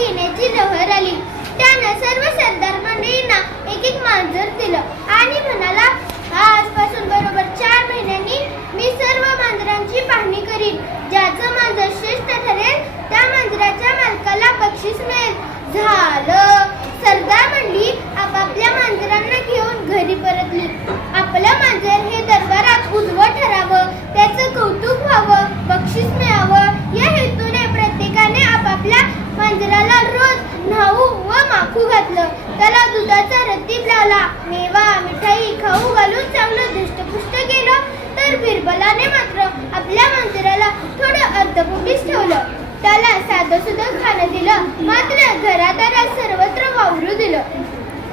घेण्याची लहर आली. त्यानं सर्व सरदार मंडळींना एक एक मांजर दिलं. रतीब मेवा मिठाई खाऊ घालून चांगलं दृष्टपुष्ट केलं तर बिरबलाने मात्र आपल्या मंदिराला थोडं अर्धपुटीस ठेवलं. त्याला साधं सुधं खाणं दिलं. मात्र घरादारात सर्वत्र वावरू दिलं.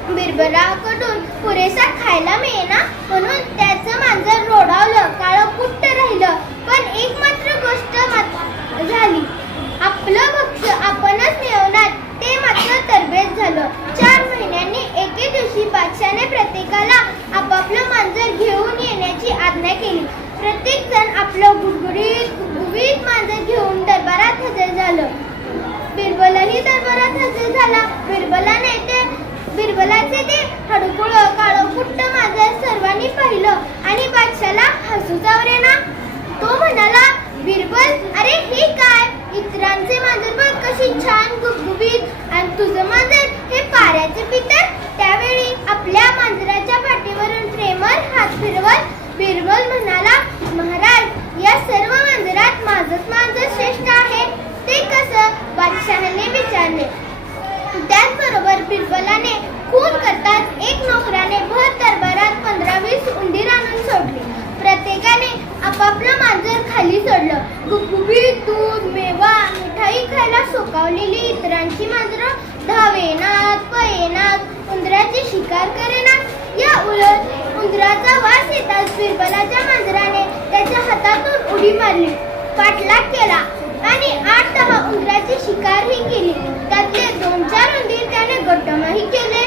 बिरबलाकडून पुरेसा खायला मिळेना म्हणून त्याचं मांजर रोडावलं. काळं कुट्ट राहिलं. पण एक मात्र गोष्ट झाली. आपलं भक्ष आपण मिळवणार ते मात्र तरबेज झालं चार महिन्यांनी एके दिवशी बादशाने प्रत्येकाला आपापलं मांजर घेऊन येण्याची आज्ञा केली प्रत्येक जण आपलं गुडगुडीत गुबगुबीत मांजर घेऊन दरबारात हजर झालं. बिरबलही दरबारात हजर झाला. बिरबलाने ते बिरबलाचे ते हडकुळ काळं कुट्ट मांजर सर्वांनी पाहिलं आणि बादशाला हसू ना तो म्हणाला बिरबल अरे हे काय इतरांचे मांजर बघ कशी छान गुबगुबीत आणि तुझं मांजर हे पाऱ्याचे पितर त्यावेळी आपल्या मांजराच्या पाठीवरून प्रेमळ हात फिरवत बिरबल म्हणाला महाराज या सर्व मांजरात माझंच मांजर श्रेष्ठ आहे. ते कसं? बादशहाने विचारले. त्याचबरोबर बिरबलाने खून करताच एक नोकराने भर दरबारात पंधरा वीस उंदीर आणून सोडली. प्रत्येकाने आपापलं मांजर खाली सोडलं. गुबगुबीत दूध मेवा मिठाई खायला सोकावलेली इतरांची मांजरं धावेनात पयेनात उंदराची शिकार करेनात. या उलट उंदराचा उडी मारली पाठलाग केला आणि आठ दहा उंदराची शिकारही केली. त्यातले दोन चार उंदीर त्याने गड्डमही केले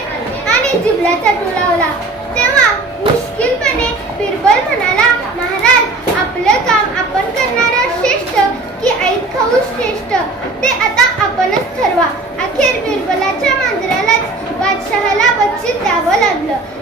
आणि जिबलाचा टोलावला तेव्हा मुश्किलपणे बिरबल म्हणाला महाराज आपलं काम आपण करणारा श्रेष्ठ की ऐत खाऊ श्रेष्ठ? ते आता आपणच ठरवा. अखेर बिरबलाच्या मांजराला बादशहाला बक्षीस द्यावं लागलं.